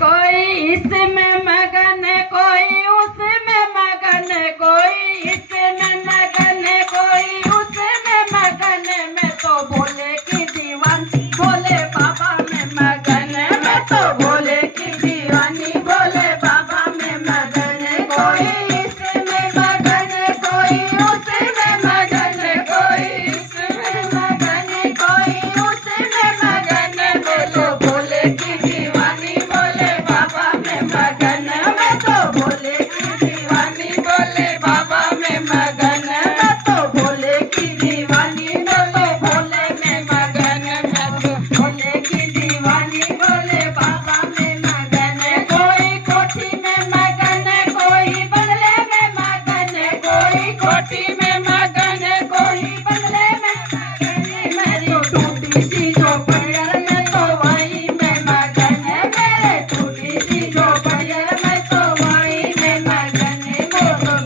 कोई इसमें मगन कोई उसमें मगन, कोई इसमें मगन कोई उसमें मगन। मैं तो भोले की दीवानी भोले बाबा में मगन, मैं तो भोले की दीवानी भोले बाबा में मगन। कोई इसमें मगन कोई उसमें मगन, कोई इसमें मगन कोई उसमें मगन। मैं तो भोले की दीवानी भोले बाबा में मगन, मैं तो भोले की दीवानी भोले बाबा में मगन। मैं तो भोले की दीवानी मैं तो भोले में मगन, मैं तो भोले की दीवानी भोले बाबा में मगन। कोई कोठी में मगन कोई बंगले में मगन, कोई कोठी में मगन कोई बंगले में मगन। मैं तो टूटी सी झोपड़ियां मैं तो वहीं में मगन, मेरे टूटी सी झोपड़ियां मैं तो वहीं में मगन। वो तो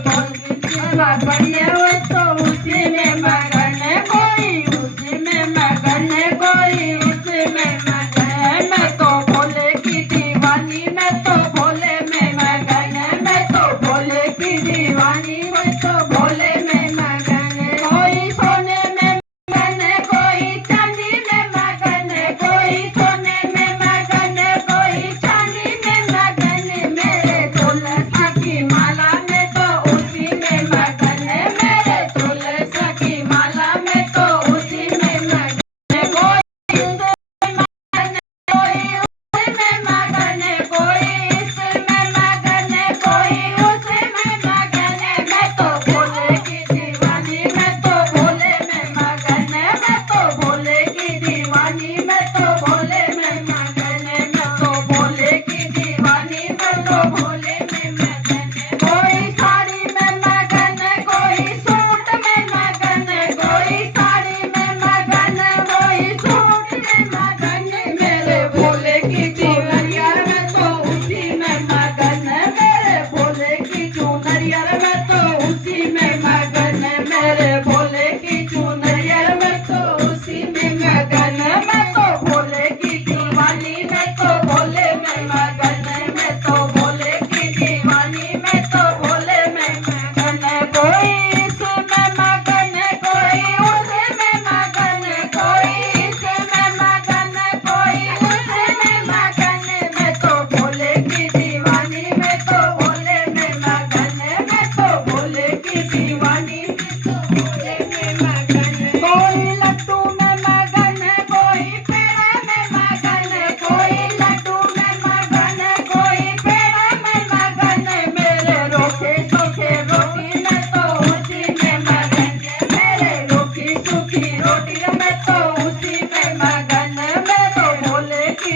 बढ़िया वो तो उसी में मगन, कोई उसी में मगन कोई उसी में मगन। मैं तो भोले की दीवानी मैं तो भोले में मगन, मैं तो भोले की दीवानी मैं तो भोले में मगन। कोई सोने में मगन कोई चांदी में मगन, कोई सोने में मगन कोई चांदी में मगन। मेरे तुलसी की माला में तो उसी में मगन, मेरे तुलसी की माला में तो उसी में मगन। कोई इसमें मगन कोई उसमें मगन, कोई इसमें मगन कोई उसमें मगन। मैं तो भोले की दीवानी मैं तो भोले में मगन, मैं तो भोले की दीवानी मैं तो भोले में मगन। मैं तो भोले की दीवानी मैं तो भोले में मगन। कोई साड़ी में मगन कोई सूट में मगन, कोई साड़ी में मगन कोई सूट में मगन। मेरे भोले की चुनरिया मैं तो उसी में मगन, मेरे भोले की चुनरिया मैं तो उसी में मगन, मेरे भोले की चुनरिया मैं तो उसी में मगन। मैं तो भोले की दीवानी मैं तो भोले में मगन, मैं तो भोले की दीवानी मैं तो भोले में मगन। कोई इसमें मगन कोई उसमें मगन, कोई इसमें मगन कोई उसमें मगन। मैं तो भोले की दीवानी मैं तो भोले में मगन, मैं तो भोले की दीवानी मैं तो भोले में मगन। कोई लड्डू में मगन कोई पेड़ा में मगन, कोई लड्डू में मगन कोई पेड़ा में मगन। मेरे रोखे सूखे रोटी मैं तो उसी में मगन, मेरे रोटी सूखी रोटी मैं तो उसी में मगन। मैं तो भोले की